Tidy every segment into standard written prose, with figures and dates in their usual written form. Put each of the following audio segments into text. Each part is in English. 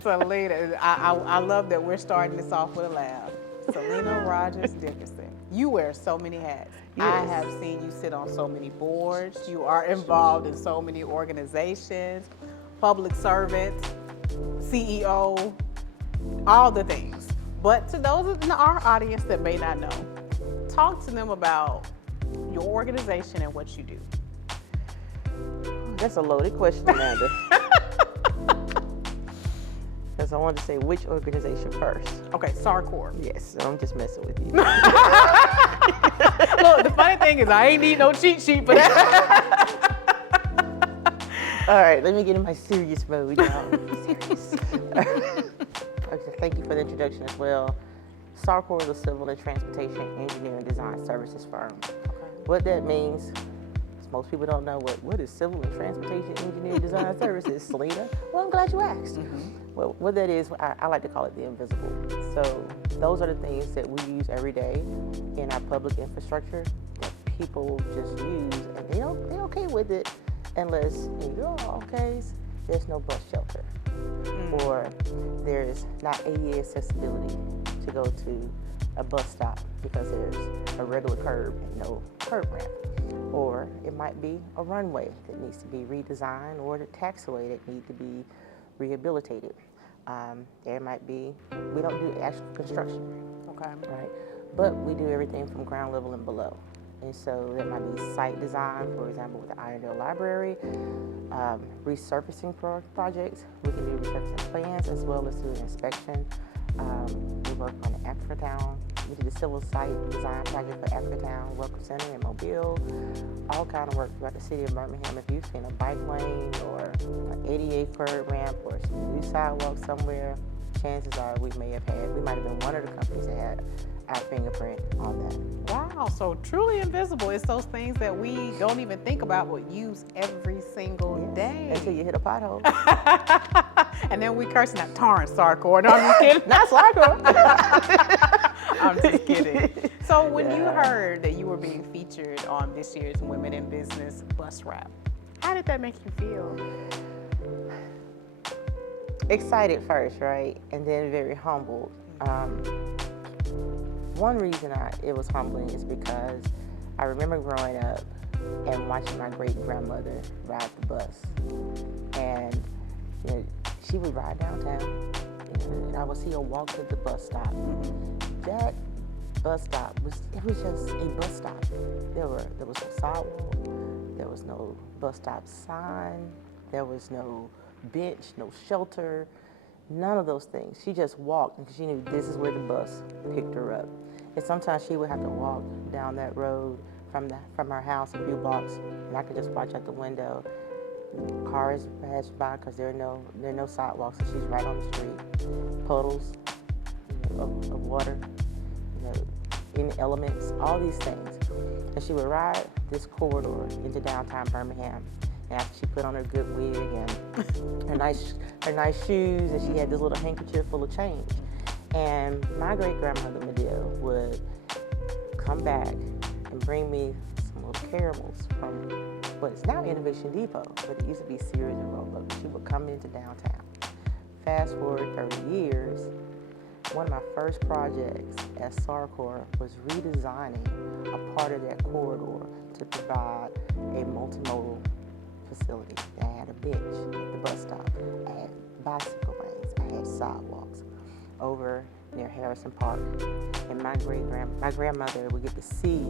Selena, I love that we're starting this off with a laugh. Selena Rodgers Dickerson. You wear so many hats. I Yes. have seen you sit on so many boards. You are involved in so many organizations, public servants, CEO, all the things. But to those in our audience that may not know, talk to them about your organization and what you do. That's a loaded question, Amanda. Because I wanted to say which organization first. Okay, SARCOR. Yes, I'm just messing with you. Look, the funny thing is I ain't need no cheat sheet for that. All right, let me get in my serious mode now. Serious. Okay, thank you for the introduction as well. SARCOR is a civil and transportation engineering design services firm. What that means, most people don't know what is civil and transportation engineering design services, Selena. Well, I'm glad you asked. Well, what that is, I like to call it the invisible. So those are the things that we use every day in our public infrastructure that people just use, and they're okay with it unless in your case there's no bus shelter or there's not ADA accessibility to go to a bus stop because there's a regular curb and no curb ramp. Or it might be a runway that needs to be redesigned or the taxiway that needs to be rehabilitated. There might be, we don't do actual construction, right? But we do everything from ground level and below. And so there might be site design, for example, with the Irondale Library, resurfacing projects. We can do resurfacing plans as well as do an inspection. We work on the Africatown. We did the civil site design project for Africatown, Welcome Center in Mobile. All kind of work throughout the city of Birmingham. If you've seen a bike lane or an ADA curb ramp or some new sidewalk somewhere, chances are we might have been one of the companies that had our fingerprint on that. Wow, so truly invisible. It's those things that we don't even think about but use every single day. Until you hit a pothole. And then we cursing at Torrance SARCOR. No, I'm just kidding. Not SARCOR. I'm just kidding. So when you heard that you were being featured on this year's Women in Business bus wrap, how did that make you feel? Excited first, right? And then very humbled. One reason it was humbling is because I remember growing up and watching my great-grandmother ride the bus. And she would ride downtown, and I would see her walk to the bus stop. That bus stop was just a bus stop. There was no sidewalk, there was no bus stop sign, there was no bench, no shelter, none of those things. She just walked because she knew this is where the bus picked her up. And sometimes she would have to walk down that road from her house a few blocks, and I could just watch out the window. Cars pass by because there are no sidewalks, so she's right on the street. Puddles of water, in elements, all these things. And she would ride this corridor into downtown Birmingham. And after she put on her good wig and her nice shoes, and she had this little handkerchief full of change. And my great-grandmother, Medill, would come back and bring me some little caramels from what's now Innovation Depot, but it used to be Sears and Roebuck. She would come into downtown. Fast forward 30 years, one of my first projects at SARCOR was redesigning a part of that corridor to provide a multimodal facility. I had a bench at the bus stop. I had bicycle lanes. I had sidewalks over near Harrison Park. And my grandmother would get to see.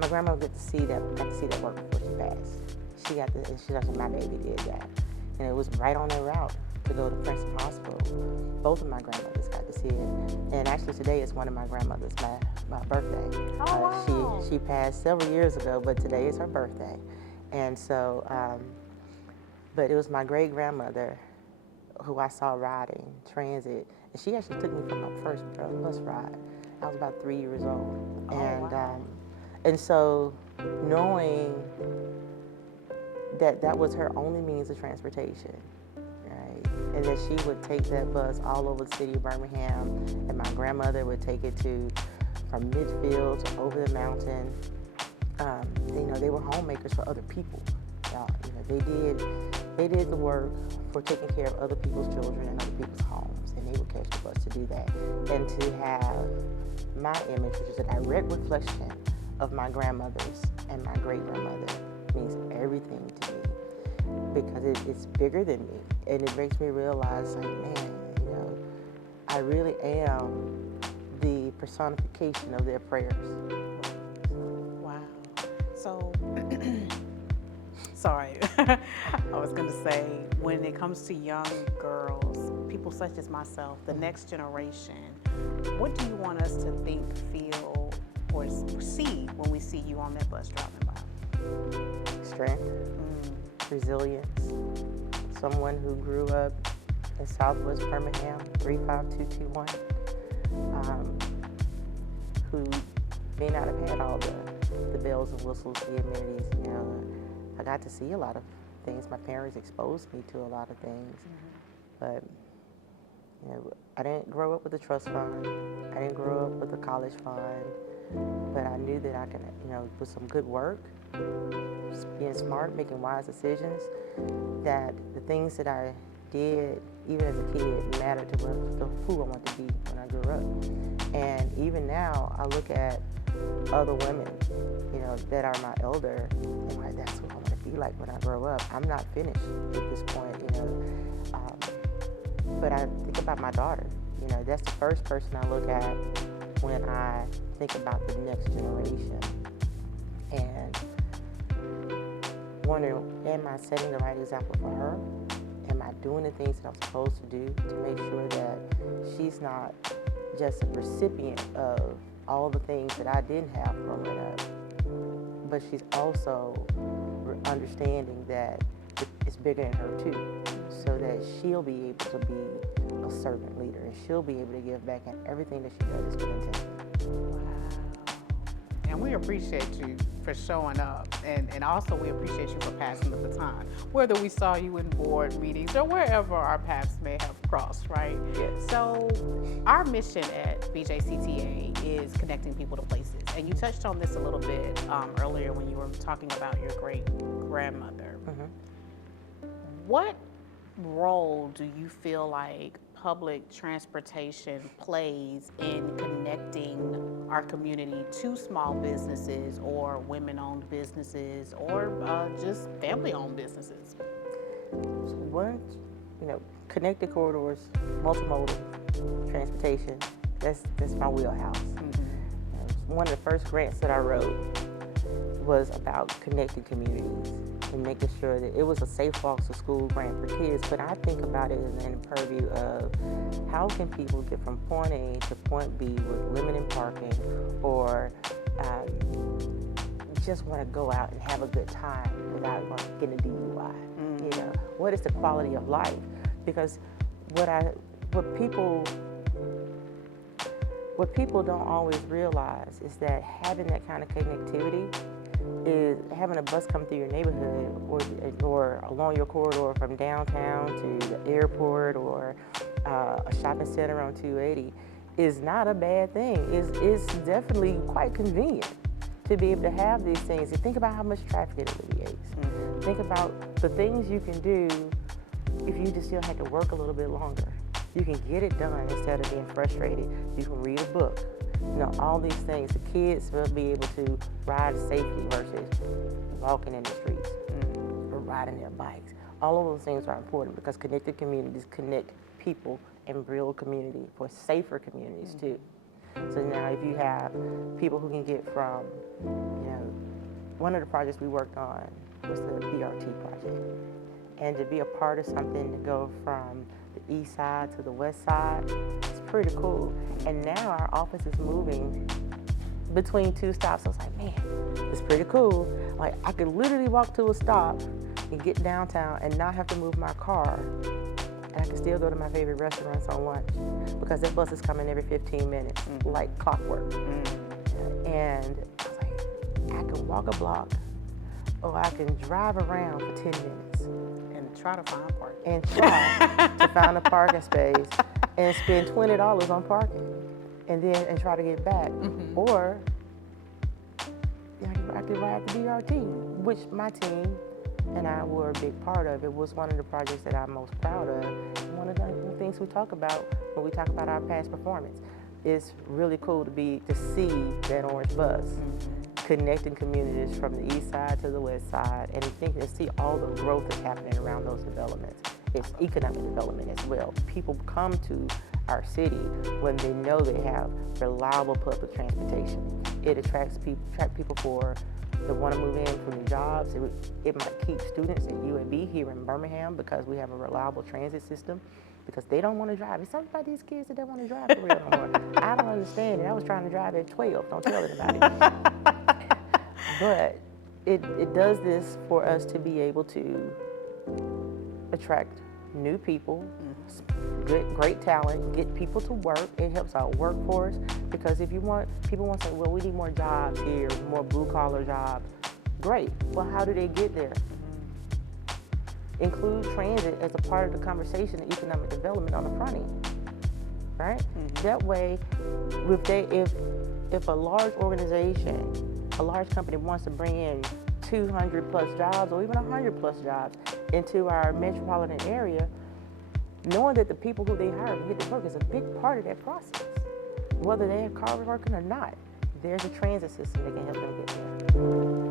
My grandma would got to see that work before she passed. She actually, my baby did that. And it was right on their route to go to Princeton Hospital. Both of my grandmothers got to see it. And actually today is one of my grandmothers' my birthday. Oh, wow. She passed several years ago, but today is her birthday. And so, but it was my great-grandmother who I saw riding transit. And she actually took me for my first bus ride. I was about 3 years old. Wow. And so knowing that was her only means of transportation, right? And that she would take that bus all over the city of Birmingham, and my grandmother would take it from Midfield to over the mountain, They were homemakers for other people. They did the work for taking care of other people's children and other people's homes, and they would catch the bus to do that. And to have my image, which is a direct reflection of my grandmother's and my great-grandmother, means everything to me, because it's bigger than me, and it makes me realize, like, man, I really am the personification of their prayers. Wow. So, sorry, I was going to say, when it comes to young girls, people such as myself, the next generation, what do you want us to think, feel, or see when we see you on that bus driving by? Strength, resilience, someone who grew up in Southwest Birmingham, 35221, who may not have had all the bells and whistles, the amenities. I got to see a lot of things. My parents exposed me to a lot of things, but I didn't grow up with a trust fund. I didn't grow up with a college fund, but I knew that I could, with some good work, being smart, making wise decisions, that the things that I did, even as a kid, mattered to who I wanted to be when I grew up. And even now, I look at other women, that are my elder, and like, that's what I want to be like when I grow up. I'm not finished at this point, but I think about my daughter. That's the first person I look at when I think about the next generation, and wonder, am I setting the right example for her? Am I doing the things that I'm supposed to do to make sure that she's not just a recipient of all the things that I didn't have growing up, but she's also understanding that it's bigger than her too, so that she'll be able to be a servant leader, and she'll be able to give back, and everything that she does is good intention. Wow. And we appreciate you for showing up, and also we appreciate you for passing the baton, whether we saw you in board meetings or wherever our paths may have crossed, right? Yes. So our mission at BJCTA is connecting people to places, and you touched on this a little bit earlier when you were talking about your great-grandmother. What role do you feel like public transportation plays in connecting our community to small businesses or women-owned businesses or just family-owned businesses? So one, connected corridors, multimodal transportation, that's my wheelhouse. One of the first grants that I wrote was about connected communities and making sure that it was a safe walks to school grant for kids, but I think about it in the purview of how can people get from point A to point B with limited parking, or just want to go out and have a good time without getting a DUI. What is the quality of life? Because what people don't always realize is that having that kind of connectivity is having a bus come through your neighborhood or along your corridor from downtown to the airport or a shopping center on 280 is not a bad thing. It's definitely quite convenient to be able to have these things. And think about how much traffic it alleviates. Think about the things you can do if you just still had to work a little bit longer. You can get it done instead of being frustrated. You can read a book. All these things. The kids will be able to ride safely versus walking in the streets or riding their bikes. All of those things are important because connected communities connect people in real community for safer communities too. So now if you have people who can get from, one of the projects we worked on was the BRT project. And to be a part of something to go from the east side to the west side, it's pretty cool. And now our office is moving between two stops. I was like, man, it's pretty cool. Like, I could literally walk to a stop and get downtown and not have to move my car. And I can still go to my favorite restaurants on lunch because that bus is coming every 15 minutes, like clockwork. And I was like, I can walk a block or I can drive around for 10 minutes. And try to find parking. And try to find a parking space and spend $20 on parking and try to get back. Or I I could ride the BRT, which my team and I were a big part of. It was one of the projects that I'm most proud of. One of the things we talk about when we talk about our past performance. It's really cool to see that orange bus connecting communities from the east side to the west side, and to see all the growth that's happening around those developments. It's economic development as well. People come to our city when they know they have reliable public transportation. It attracts people that want to move in for new jobs. It might keep students at UAB here in Birmingham because we have a reliable transit system, because they don't want to drive. It's something about these kids that don't want to drive for real no more. I don't understand it. I was trying to drive at 12. Don't tell anybody. But it does this for us to be able to attract new people, great talent, get people to work. It helps our workforce, because if you want, people want to say, well, we need more jobs here, more blue collar jobs. Great. Well, how do they get there? Include transit as a part of the conversation of economic development on the front end, right? That way, if a large organization, a large company wants to bring in 200 plus jobs or even 100 plus jobs into our metropolitan area, knowing that the people who they hire to get to work is a big part of that process. Whether they have cars working or not, there's a transit system that can help them get there.